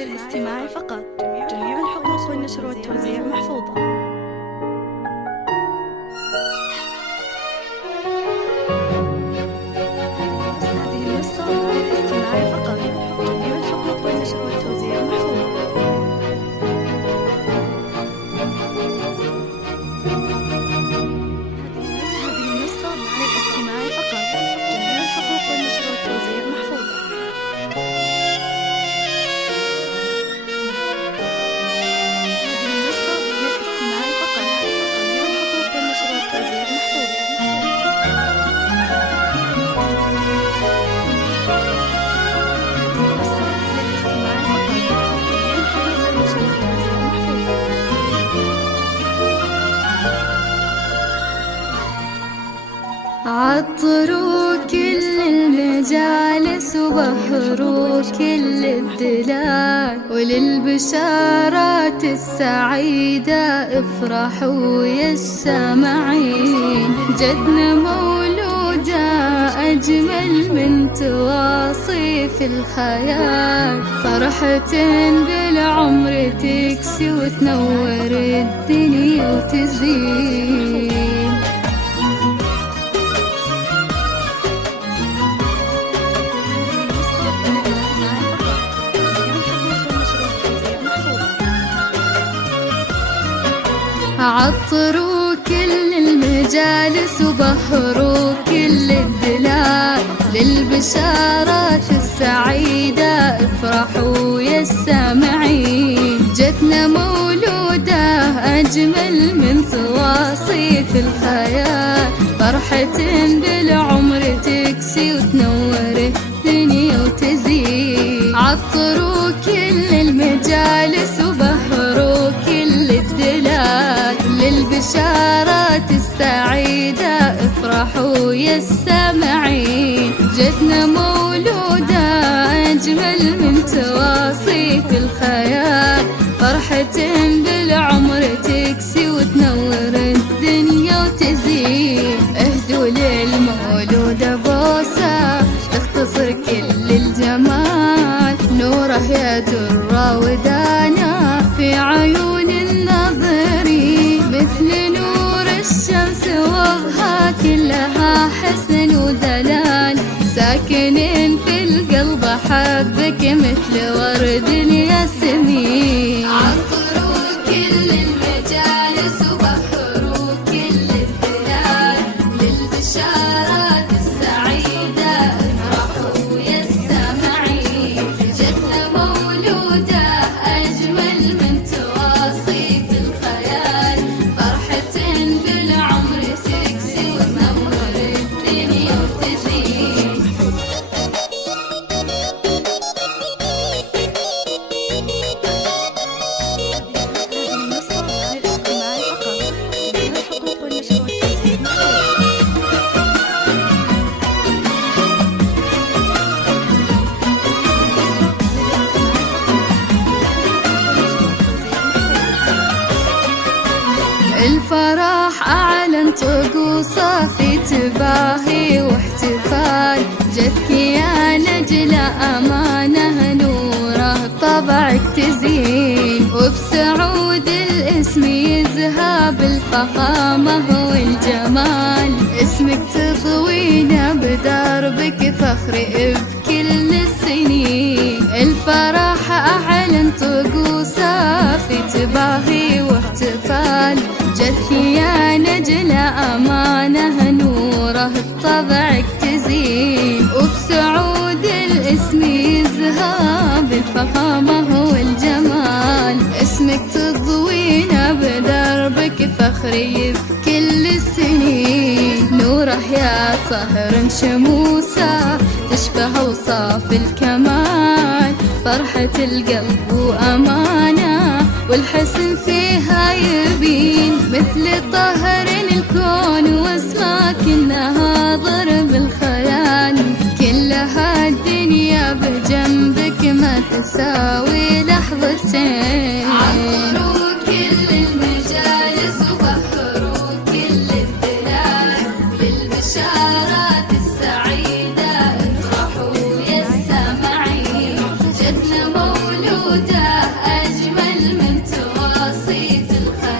للاستماع فقط. جميع الحقوق والنشر والتوزيع محفوظة. هذه النسخة للاستماع فقط. جميع الحقوق والنشر والتوزيع محفوظة. هذه النسخة للاستماع فقط. جميع الحقوق والنشر والتوزيع محفوظة. عطروا كل المجالس وبهروا كل الدلال، وللبشارات السعيدة افرحوا يا السامعين. جدنا مولودة أجمل من تواصيف الخيال، فرحة بالعمر تكسي وتنور الدنيا وتزين. عطروا كل المجالس وبهروا كل الدلال، للبشارات السعيدة افرحوا يا السامعين. جتنا مولودة أجمل من تواصيف الخيال، فرحة بالعمر تكسي وتنور الدنيا وتزين. عطروا كل المجالس وبهروا كل الدلال، للبشارات السعيدة افرحوا يا السامعين. جتنا مولودة أجمل من تواصيف الخيال، فرحة بالعمر تكسي وتنور الدنيا وتزين. اهدوا للمولودة بوسة تختصر كل الجمال، نوره يا درة ودانا في عيون الناظرين، مثل نور الشمس وضحى كلها حسن ودلال. ساكنين في القلب حبك مثل ورد الياسمين. عطروا كل المجالس وبهروا كل الدلال، للبشارات السعيدة افرحوا يا السامعين. جتنا مولودة أجمل من تواصيف الخيال، فرحة بالعمر تكسي وتنور الدنيا وتزين. الفرح أعلن طقوسه في تباهي واحتفال، جتك يا نجلة أمانة نوره طبعك تزين. وبسعود الاسم يزهى بالفخامة والجمال، اسمك تضوينا بدربك فخر بكل السنين. الفرح أعلن طقوسه في تباهي واحتفال، جتك يا نجلة أمانة نوره طبعك تزين. وبسعود الاسم يزهى بالفخامة والجمال، اسمك تضوينا بدربك فخري بكل السنين. نوره يا طهر شموسة تشبه أوصاف الكمال، فرحة القلب وأمانة والحسن فيها يبين، مثل طهر الكون واسماك إنها ضرب الخيال. كلها الدنيا بجنبك ما تساوي لحظتين. عطروا كل المجالس وبهروا كل الدلال، للبشارات السعيدة افرحوا يا السامعين. جتنا مولودة في الخير.